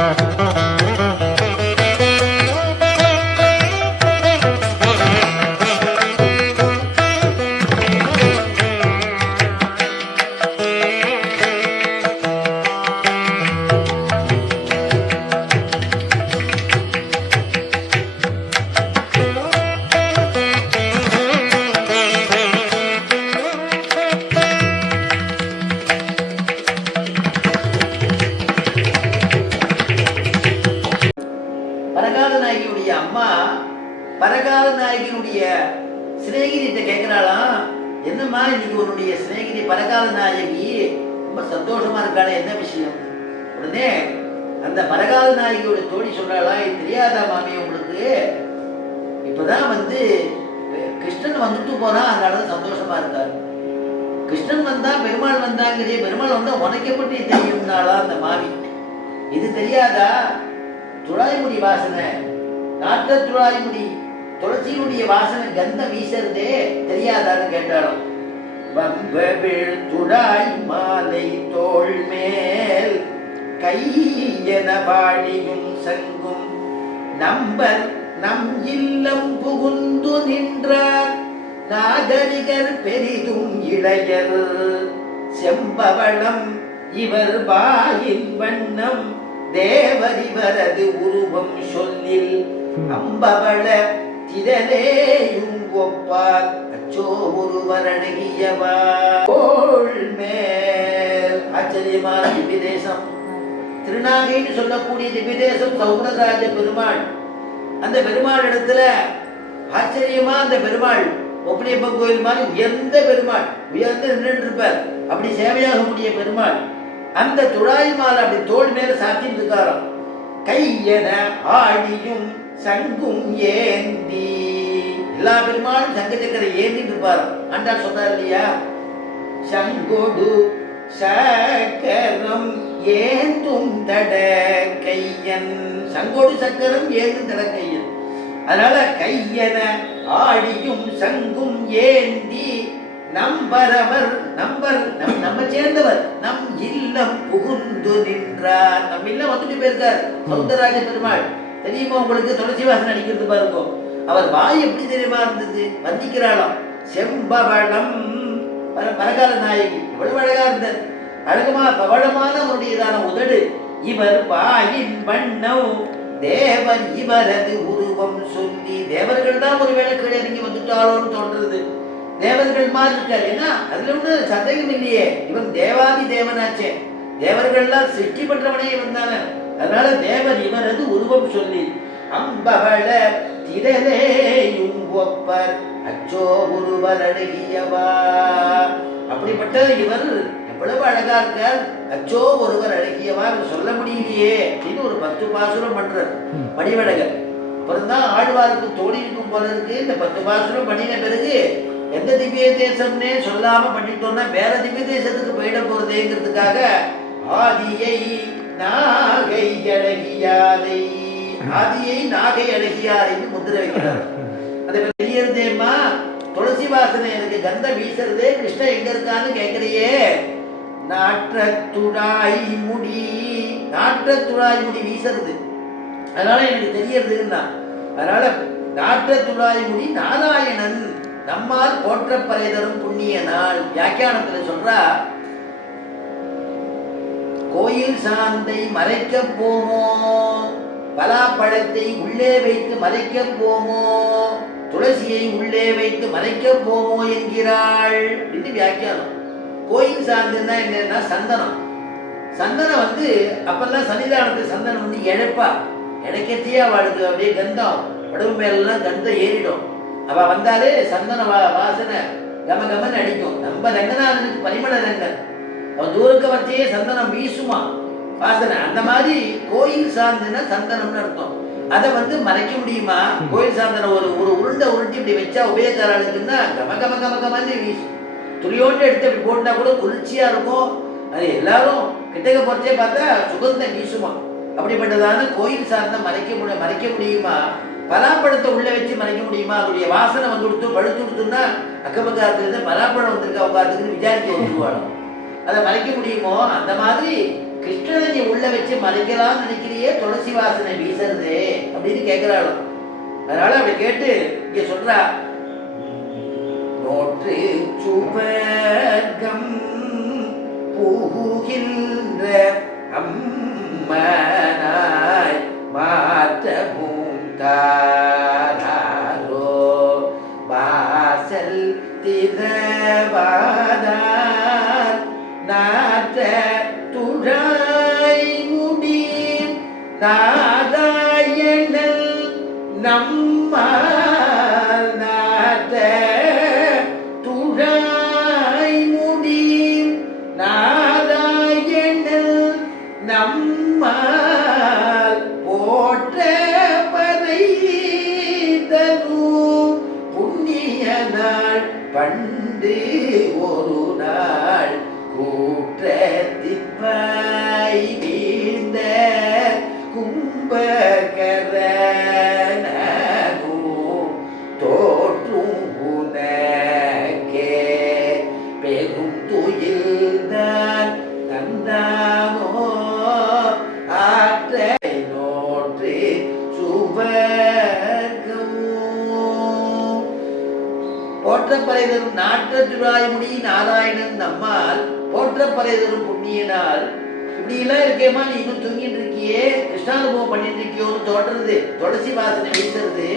பரகால அம்மா பரகால நாயகியினுடைய சிநேகிதிட்ட கேட்கிறாளாம் என்னம்மா இன்னைக்கு உன்னுடைய சிநேகிதி பரகால நாயகி ரொம்ப சந்தோஷமா இருக்காளே என்ன விஷயம்? உடனே அந்த பரகால நாயகியோட தோழி சொல்றாளா இது தெரியாதா மாமி உங்களுக்கு? இப்பதான் வந்து கிருஷ்ணன் வந்துட்டு போனா அதனால சந்தோஷமா இருக்காரு. கிருஷ்ணன் வந்தா பெருமாள் வந்தாங்கிறே பெருமாள் வந்தா உனக்கு எப்படி தெரியும்னாளா அந்த மாமி? இது தெரியாதா? துளாய்முடி வாசனை. நாட்ட துழாய்முடி துளசியினுடைய வாசனை கந்தம் வீசறதே தெரியாதான்னு கேட்டாலும் வம்பவிழ் துடாய் மாலை தோல் மேல் கையென வாழியும் சங்கும். நம்பர் நம் இல்லம் புகுந்து நின்றார். நாகரிகர் பெரிதும் இளையர் செம்பவளம் இவர் வாயின் வண்ணம். தேவரிவரது உருவம் சொல்லில் அம்பவள திரளேயும் ஒப்பார் அச்சோ ஒருவர் கோள் மேல். ஆச்சரியமான திவ்யதேசம். திருநாகைன்னு சொல்லக்கூடிய திவ்யதேசம் சௌனராஜ பெருமாள். அந்த பெருமாள் இடத்துல ஆச்சரியமா அந்த பெருமாள் ஒப்பனியப்பன் கோயில் மாதிரி உயர்ந்த பெருமாள் உயர்ந்து நின்று இருப்பார். அப்படி சேவையாகக்கூடிய பெருமாள். அந்த துழாய் மாலை அப்படி தோல் மேல சாத்திட்டு இருக்காராம். கையென ஆடியும் சங்கும் ஏந்தி. எல்லா பெருமாளும் சங்க சக்கரை ஏந்திட்டு இருப்பார் ஆண்டாள் சொன்னார் இல்லையா? சங்கொடு சக்கரம் ஏந்தும் தட கையன் சங்கோடு சக்கரம் ஏந்தும் தட கையன் அதனால கையன ஆடியும் சங்கும் ஏந்தி. நம்பரவர் நம்பர் நம் நம்ம சேர்ந்தவர் நம் இல்லம் புகுந்து நின்றார். நம் இல்லம் வந்துட்டு போயிருக்கார். சௌந்தரராஜ பெருமாள். தெரியுமா உங்களுக்கு? துளசி வாசன் அடிக்கிறது பாருங்க. அவர் வாய் எப்படி தெரியுமா இருந்தது? வந்திக்கிறாளாம். செம்பவளம். பரகால நாயகி. எவ்வளவு அழகா இருந்தார். அழகமா பவளமான அவருடையதான உதடு. இவர் வாயின் வண்ணம் தேவன் இவரது உருவம் சொல்லி தேவர்கள் தான் ஒரு வேளை கீழே இறங்கி வந்துட்டாளோன்னு தோன்றது தேவர்கள் மாதிரி இருக்காரு. ஏன்னா அதுல ஒண்ணு சந்தேகம் இல்லையே. இவன் தேவாதி தேவனாச்சே. தேவர்கள்லாம் சிருஷ்டி பண்றவனே இவன் தானே. அதனால தேவர் இவரது உருவம் சொல்லி அம்பவள திரலேயும் ஒப்பர் அச்சோ ஒருவர் அழகியவா அப்படிப்பட்ட இவர் எவ்வளவு அழகா இருக்கார். அச்சோ ஒருவர் அழகியவா சொல்ல முடியலையே அப்படின்னு ஒரு பத்து பாசுரம் பண்றார் மணிவழகர் அப்புறம்தான் ஆழ்வாருக்கு தோடி இருக்கும் போல இருக்கு. இந்த பத்து பாசுரம் பண்ணின பிறகு எந்த திவ்ய தேசம்னே சொல்லாம பண்ணிட்டோம்னா வேற திவ்ய தேசத்துக்கு போயிட போறதேங்கிறதுக்காக ஆதியை நாகை அழகியாரை ஆதியை நாகை அழகியாரைன்னு முத்திரை வைக்கிறார். அது வெளியிருந்தேம்மா துளசி வாசனை எனக்கு கந்தம் வீசுறதே கிருஷ்ணன் எங்க இருக்கான்னு கேட்கறியே நாற்றத்துடாய் முடி நாற்றத்துடாய் முடி வீசுறது. அதனால எனக்கு தெரியறதுன்னா அதனால நாற்றத்துடாய் முடி நாராயணன் நம்மால் போற்றப்பறை தரும் புண்ணிய நாள். வியாக்கியானத்துல சொல்றா கோயில் சாந்தை மறைக்க போமோ? பலாப்பழத்தை உள்ளே வைத்து மறைக்க போமோ? துளசியை உள்ளே வைத்து மறைக்க போமோ என்கிறாள். அப்படின்னு வியாக்கியானம். கோயில் சாந்துன்னா என்னன்னா சந்தனம். சந்தனம் வந்து அப்பெல்லாம் சன்னிதானத்து சந்தனம் வந்து இழப்பா. இழைக்கத்தையே அவளுக்கு அப்படியே கந்தம். உடம்பு மேலாம் கந்தம் ஏறிடும். அவ வந்தாலே சந்தன வா வாசனை கம கமன்னு அடிக்கும். நம்ம ரங்கநாதனுக்கு பரிமள ரங்கன். அவன் வச்சே சந்தனம் வீசுமா? வாசனை. அந்த மாதிரி கோயில் சார்ந்துன்னா சந்தனம்னு அர்த்தம். அதை வந்து மறைக்க முடியுமா? கோயில் சாந்தனம் ஒரு ஒரு உருண்டை உருட்டி இப்படி வச்சா உபயோகக்காரர்களுக்குன்னா கம கம கம கமன்னு வீசும். துளியோண்டு எடுத்து இப்படி போட்டா கூட குளிர்ச்சியா இருக்கும். அது எல்லாரும் கிட்டக்க போறச்சே பார்த்தா சுகந்தம் வீசுமா? அப்படிப்பட்டதான கோயில் சார்ந்த மறைக்க முடிய மறைக்க முடியுமா? பலாப்பழத்தை உள்ள வச்சு மறைக்க முடியுமா? அதோடைய வாசனை வந்து கொடுத்து பழுத்து கொடுத்துன்னா அக்கப்பக்காரத்துல பலாப்பழம் வந்திருக்கா உட்காந்துக்குன்னு விசாரிக்க வந்துருவாங்க அதை மறைக்க முடியுமோ? அந்த மாதிரி கிருஷ்ணனை நீ உள்ள வச்சு மறைக்கலாம்னு நினைக்கிறியே துளசி வாசனை வீசுறது அப்படின்னு கேட்கிறாளாம் அதனால அப்படி கேட்டு இங்க சொல்றா நோற்று சுவர்க்கம் பூகின்ற அம்மனாய் மாற்ற பூந்தாய் பண்டு ஒரு நாள் கூற்றத்திப்பாய் வீழ்ந்த கும்பகரனும் போற்றப்பறை தரும் நாட்டத்துராய்முடி நாராயணன் நம்மால் போற்றப்பறைதரும் புண்ணியனால். இப்படியெல்லாம் இருக்கேமா நீ இன்னும் தூங்கிட்டு இருக்கியே. கிருஷ்ணானுபவம் பண்ணிட்டு இருக்கியோன்னு தொடருது துளசி வாசனை வீசுறது.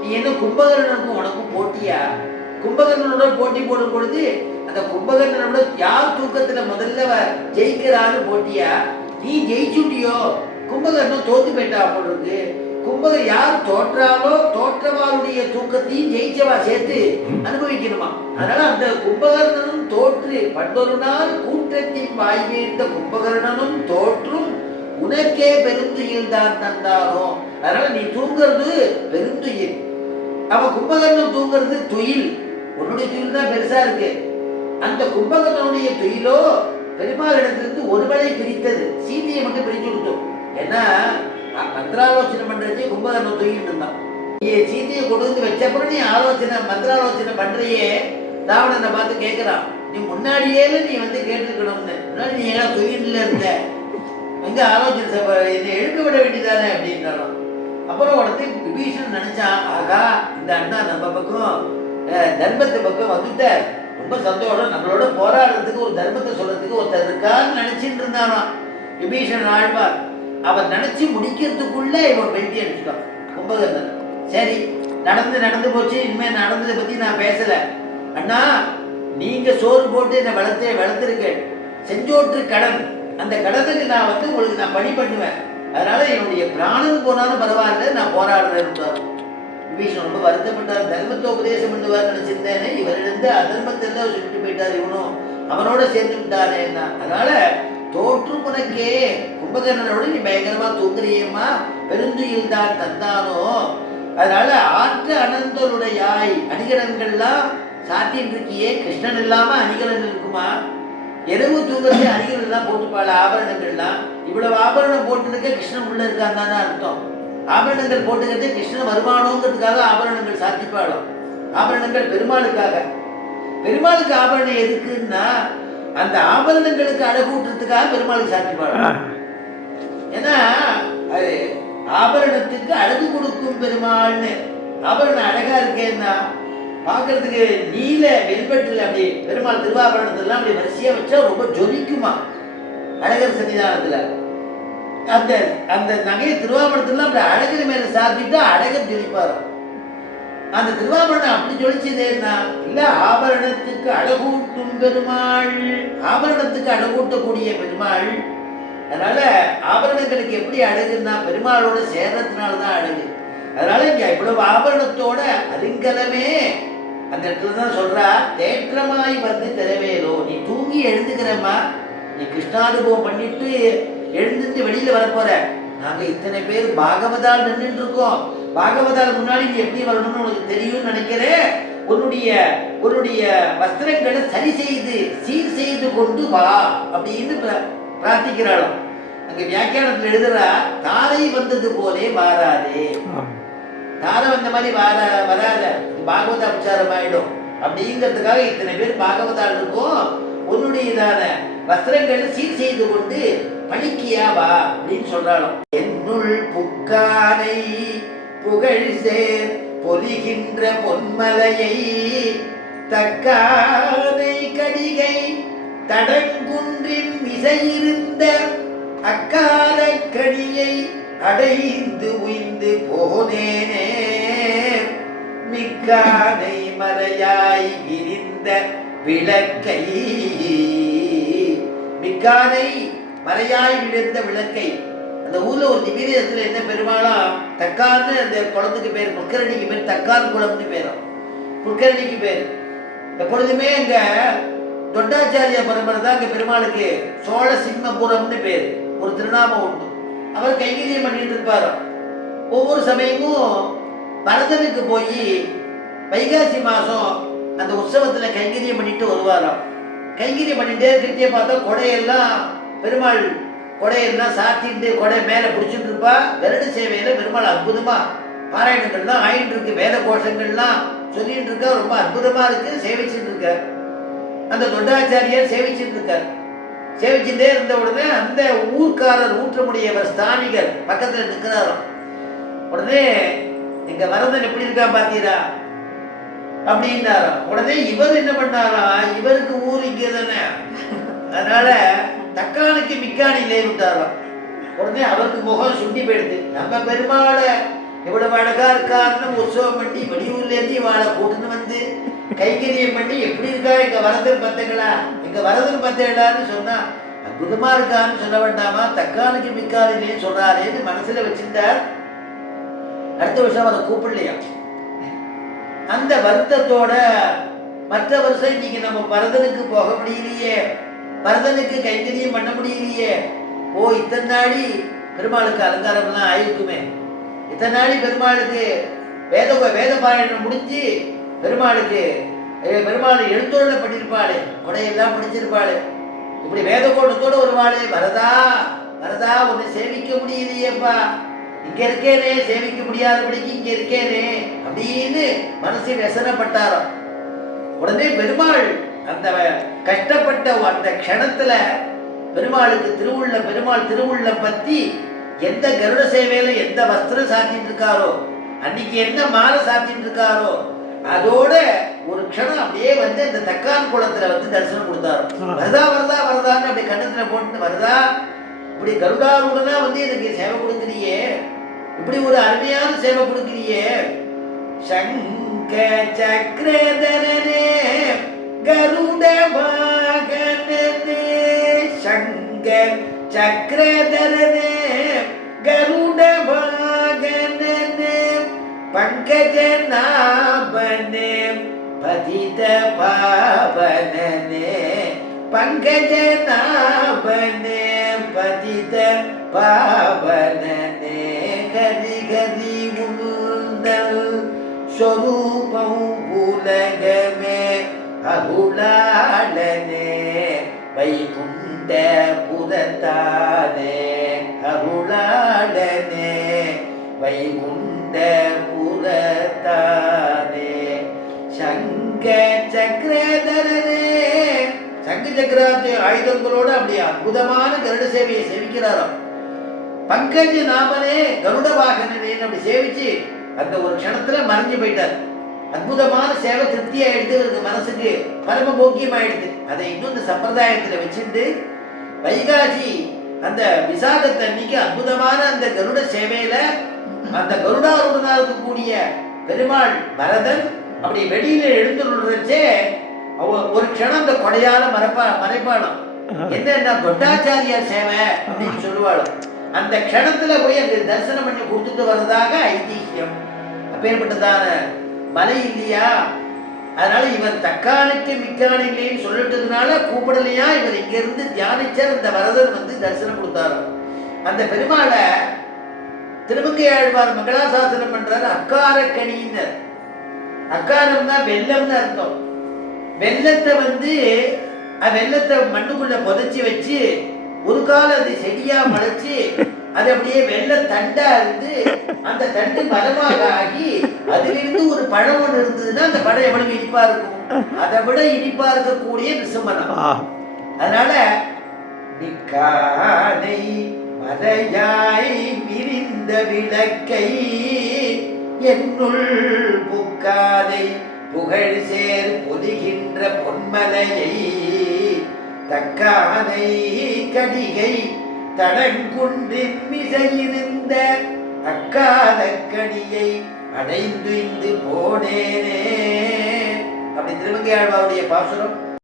நீ என்ன கும்பகர்ணனுக்கும் உனக்கும் போட்டியா? கும்பகர்ணனோட போட்டி போடும் பொழுது அந்த கும்பகர்ணனோட யார் தூக்கத்துல முதல்ல ஜெயிக்கிறான்னு போட்டியா? நீ ஜெயிச்சுட்டியோ? கும்பகர்ணன் தோத்து போயிட்டா போல கும்பகர் யார் தோற்றாலோ தோற்றவாளுடைய தூக்கத்தையும் ஜெயிச்சவா சேர்த்து அனுபவிக்கணுமா? அதனால அந்த கும்பகர்ணனும் தோற்று பண்டொரு நாள் கூட்டத்தின் வாய் வீழ்ந்த கும்பகர்ணனும் தோற்றும் உனக்கே பெருந்துயில் தான் தந்தாரோ. அதனால நீ தூங்குறது பெருந்துயில் அவன் கும்பகர்ணன் தூங்குறது துயில். உன்னுடைய துயில் தான் பெருசா இருக்கு. அந்த கும்பகர்ணனுடைய துயிலோ பெருமாள் இடத்திலிருந்து ஒருவனை பிரித்தது. சீதையை மட்டும் பிரிச்சு கொடுத்தோம். ஏன்னா அ- மந்திராலோசனை பண்றதே கும்பகர்ணன் தூங்கிட்டு இருந்தான். நீ சீத்தையை கொண்டு வந்து வச்சப்பறம் நீ ஆலோசனை மந்திராலோசனை பண்றியே ராவணனை பார்த்து கேட்கிறான் நீ முன்னாடியே நீ வந்து கேட்டிருக்கணும்னு. முன்னாடி நீ ஏன் தூக்கிட்டுல இருந்த? எங்க ஆலோசனை சபை இதை எழுப்பி விட வேண்டியதானே அப்படின்றாலும் அப்புறம் உடனே விபீஷன் நினைச்சான் ஆகா இந்த அண்ணா நம்ம பக்கம் தர்மத்து பக்கம் வந்துட்டார். ரொம்ப சந்தோஷம். நம்மளோட போராடுறதுக்கு ஒரு தர்மத்தை சொல்றதுக்கு ஒருத்தர் இருக்கான்னு நினைச்சிட்டு இருந்தாராம். விபீஷன் ஆழ்வார் அவன் நினைச்சு முடிக்கிறதுக்குள்ள இவன் வெட்டி அடிச்சுட்டான் கும்பகர்ணன் சரி நடந்து நடந்து போச்சு. இனிமே நடந்ததை பத்தி நான் பேசல. அண்ணா நீங்க சோறு போட்டு என்னை வளர்த்து வளர்த்துருக்கேன் செஞ்சோற்று கடன். அந்த கடனுக்கு நான் வந்து உங்களுக்கு நான் பணி பண்ணுவேன். அதனால என்னுடைய பிராணம் போனாலும் பரவாயில்ல நான் போராடுறேன் விபீஷன் ரொம்ப வருத்தப்பட்டார். தர்மத்தை உபதேசம் பண்ணுவார் நினைச்சிருந்தேனே இவரிடந்து அதர்மத்தை எல்லாம் சொல்லிட்டு போயிட்டார் இவனும். அவனோட சேர்ந்து விட்டானே அதனால தோற்று உனக்கே கும்பகர்ணனோட நீ பயங்கரமா தூங்குறியம்மா? பெருந்துயில் தான் தந்தானோ? அதனால ஆற்று அனந்தருடையாய் அணிகலன்கள்லாம் சாத்தியம் இருக்கியே. கிருஷ்ணன் இல்லாம அணிகலன் இருக்குமா? இரவு தூங்குறது அணிகள் எல்லாம் போட்டுப்பாள்? ஆபரணங்கள்லாம். இவ்வளவு ஆபரணம் போட்டுருக்க கிருஷ்ணன் உள்ள இருக்கான் தானே அர்த்தம். ஆபரணங்கள் போட்டுக்கிறது கிருஷ்ணன் வருமானங்கிறதுக்காக ஆபரணங்கள் சாத்திப்பாளம். ஆபரணங்கள் பெருமாளுக்காக. பெருமாளுக்கு ஆபரணம் எதுக்குன்னா அந்த ஆபரணங்களுக்கு அழகூட்டுறதுக்காக பெருமாளுக்கு சாத்திப்பாளும் ஏன்னா அது ஆபரணத்துக்கு அழகு கொடுக்கும் பெருமாள்னு ஆபரணம் அழகா இருக்கேன்னா பார்க்கறதுக்கு நீல வெல்வெட்டில் அப்படி பெருமாள் திருவாபரணத்தெல்லாம் அப்படி வரிசையா வச்சா ரொம்ப ஜொலிக்குமா? அழகர் சன்னிதானத்துல. அந்த அந்த நகையை திருவாபரணத்தெல்லாம் அப்படி அழகர் மேல சாத்திட்டா அழகர் ஜொலிப்பாராம். அந்த திருவாபரணம் அப்படி ஜொலிச்சதேன்னா இல்ல ஆபரணத்துக்கு அழகூட்டும் பெருமாள். ஆபரணத்துக்கு அழகூட்டக்கூடிய பெருமாள். அதனால ஆபரணங்களுக்கு எப்படி அழகுன்னா பெருமாளோட சேர்றதுனால தான் அழகு. அதனால இங்க இவ்வளவு ஆபரணத்தோட அருங்கலமே அந்த இடத்துல தான் சொல்றா தேற்றமாய் வந்து திறவேலோ நீ தூங்கி எழுந்துக்கிறம்மா. நீ கிருஷ்ணானுபவம் பண்ணிட்டு எழுந்துட்டு வெளியில வரப்போற. நாங்க இத்தனை பேர் பாகவதால் நின்றுட்டு இருக்கோம். பாகவதால் முன்னாடி நீ எப்படி வரணும்னு உனக்கு தெரியும்னு நினைக்கிறேன். உன்னுடைய உன்னுடைய வஸ்திரங்களை சரி செய்து சீர் செய்து கொண்டு வா அப்படின்னு பிர- பிரார்த்திக்கிறாளாம். அங்க வியாக்கியானத்துல எழுதுறா தாரை வந்தது போலே வாராதே. தாரை வந்த மாதிரி வார வராத. பாகவத அபச்சாரம் ஆயிடும். அப்படிங்கிறதுக்காக இத்தனை பேர் பாகவதால் இருக்கும். உன்னுடையதான வஸ்திரங்களை சீர் செய்து கொண்டு பணிக்கியா வா அப்படின்னு சொல்றாளாம். என்னுள் புக்கானை புகழ் சேர் பொலிகின்ற பொன்மலையை தக்காதை கடிகை தடங்குன்றின் மிசையிருந்த அக்கால கடியை அடைந்து உய்ந்து போனேனே. மிக்கானை மலையாய் விரிந்த விளக்கை மிக்கானை மலையாய் விழுந்த விளக்கை அந்த ஊர்ல ஒரு திவ்யதேசத்துல என்ன பெருமாளா? தக்கான்னு அந்த குளத்துக்கு பேர் புற்கரணிக்கு பேர் தக்கான் குளம்னு பேரும். புற்கரணிக்கு பேர். எப்பொழுதுமே அங்க தொட்டாச்சாரிய பரம்பரை தான் அங்க பெருமாளுக்கு சோழ சிம்மபுரம்னு பேர். ஒரு திருநாமம் உண்டு. அவர் கைங்கரியம் பண்ணிட்டு இருப்பாராம் ஒவ்வொரு சமயமும் பரதனுக்கு போய் வைகாசி மாசம் அந்த உற்சவத்துல கைங்கரியம் பண்ணிட்டு வருவாராம். கைங்கரியம் பண்ணிட்டே இருக்கிட்டே பார்த்தா கொடையெல்லாம் பெருமாள் கொடையெல்லாம் சாத்திட்டு கொடை மேலே பிடிச்சிட்டு இருப்பா? கருட சேவையில பெருமாள் அற்புதமா. பாராயணங்கள்லாம் ஆயிட்டு இருக்கு வேத கோஷங்கள்லாம் சொல்லிட்டு இருக்க ரொம்ப அற்புதமா இருக்கு சேவிச்சுட்டு இருக்க அந்த தொண்டாச்சாரியார் சேவிச்சுட்டு இருக்கார் சேவிச்சுட்டே இருந்த உடனே அந்த ஊர்க்காரர் ஊற்றமுடையவர் ஸ்தானிகர் பக்கத்தில் நிற்கிறாராம் உடனே எங்க வரதன் எப்படி இருக்கா பாத்தீரா? அப்படின்னாராம். உடனே இவர் என்ன பண்ணாராம் இவருக்கு ஊர் இங்கே தானே அதனால தக்கானுக்கு மிக்கானிலே விட்டாராம் உடனே அவருக்கு முகம் சுண்டி போயிடுது. நம்ம பெருமாளை இவ்வளவு அழகா இருக்காருன்னு உற்சவம் பண்ணி வெளியூர்ல இருந்து இவாளை கூட்டுன்னு வந்து கைகரியம் பண்ணி எப்படி இருக்கா எங்க வரதுக்கு பத்தங்களா எங்க வரதன் பார்த்தேடான்னு சொன்னா அற்புதமா இருக்கான்னு சொல்ல வேண்டாமா? தக்கானுக்கு மிக்கானிலே சொல்றாரேன்னு மனசுல வச்சிருந்தார். அடுத்த வருஷம் அதை கூப்பிடலையா? அந்த வருத்தத்தோட மற்ற வருஷம் இன்னைக்கு நம்ம பரதனுக்கு போக முடியலையே. பரதனுக்கு கைங்கரியம் பண்ண முடியலையே. ஓ இத்தனை நாளி பெருமாளுக்கு அலங்காரம்லாம் ஆயிருக்குமே. இத்தனை நாளி பெருமாளுக்கு வேத வேத பாராயணம் முடிஞ்சு பெருமாளுக்கு பெருமாள் எழுத்தோட பண்ணியிருப்பாளே. உடையெல்லாம் முடிச்சிருப்பாளே இப்படி வேத கோட்டத்தோடு வருவாளே. வரதா வரதா உன்னை சேவிக்க முடியலையேப்பா. இங்க இருக்கேனே சேவிக்க முடியாதபடிக்கு இங்க இருக்கேனே அப்படின்னு மனசு व्यசனப்பட்டாராம் உடனே பெருமாள் அந்த கஷ்டப்பட்ட அந்த க்ஷணத்துல பெருமாளுக்கு திருவுள்ள பெருமாள் திருவுள்ள பத்தி எந்த கருட சேவையில எந்த வஸ்திரம் சாத்திட்டு இருக்காரோ அன்னைக்கு என்ன மாலை சாத்திட்டு இருக்காரோ அதோட ஒரு க்ஷணம் அப்படியே வந்து இந்த தக்கான் குளத்துல வந்து தரிசனம் கொடுத்தாரு. வருதா வருதா வருதான்னு அப்படி கண்ணத்துல போட்டு வருதா இப்படி கருடாருடனா வந்து எனக்கு சேவை கொடுக்குறியே இப்படி ஒரு அருமையான சேவை கொடுக்குறியே. சங்க சக்கரதரனே கருட வாகனனே சங்க சக்கரதரனே கருட வாகனனே பங்கஜ பதித பாவனே பங்கஜநாபனே பதித பாவனே கரி கரி உந்தல் சொரூபம் உலகமே அருளாளனே வைகுண்ட புறத்தானே அருளாளனே வைகுண்ட புறத்தானே சங்க சக்கரதரனே சங்க சக்கராத்தி ஆயுதங்களோடு அப்படி அற்புதமான கருட சேவையை சேவிக்கிறாராம். பங்கஜ நாமனே கருட வாகனனே அப்படி சேவிச்சு அந்த ஒரு க்ஷணத்துல மறைஞ்சு போயிட்டார். அற்புதமான சேவை திருப்தி ஆயிடுது மனசுக்கு பரம போக்கியமாயிடுது அதை இன்னும் இந்த சம்பிரதாயத்துல வச்சிருந்து வைகாசி அந்த விசாகத்தை அன்னைக்கு அற்புதமான அந்த கருட சேவையில அந்த கருடாருடனா இருக்கக்கூடிய பெருமாள் பரதன் அப்படி வெளியில எழுந்துள்ளச்சே அவ ஒரு க்ஷணம் அந்த கொடையால மறைப்பா மறைப்பாளாம் என்னன்னா கொண்டாச்சாரியார் சேவை அப்படின்னு சொல்லுவாளோ. அந்த க்ஷணத்துல போய் அந்த தரிசனம் பண்ணி கொடுத்துட்டு வர்றதாக ஐதீகம். அப்பேற்பட்டதான மலை இல்லையா? அதனால இவர் தக்கானுக்கு மிக்கான் இல்லைன்னு சொல்லிட்டதுனால கூப்பிடலையா? இவர் இங்க இருந்து தியானிச்சார். இந்த வரதன் வந்து தரிசனம் கொடுத்தாரு அந்த பெருமாளை திருமங்கை ஆழ்வார் மங்களாசாசனம் பண்றாரு. அக்கார கணியினர் அக்காரம்னா வெள்ளம்னு அர்த்தம். வெள்ளத்தை வந்து வெள்ளத்தை மண்ணுக்குள்ள புதைச்சி வச்சு ஒரு கால அது செடியா மலைச்சு அது அப்படியே வெள்ள தண்டா இருந்து அந்த தண்டு பலமாக ஆகி அதிலிருந்து ஒரு பழம் ஒன்று இருந்ததுன்னா அந்த பழம் எவ்வளவு இனிப்பா இருக்கும்? அதை விட இனிப்பா இருக்கக்கூடிய விசுமனம் அதனால மிக்கானை மறையாய் விரிந்த விளக்கை என்னுள் புக்காதை புகழ் சேர் பொலிகின்ற பொன்மலையை தக்கானை கடிகை தடங்குன்றின் மிசையிருந்த அக்காத கடியை அடைந்து இந்து போனேனே. அப்படி திருமங்கை ஆழ்வாருடைய பாசுரம்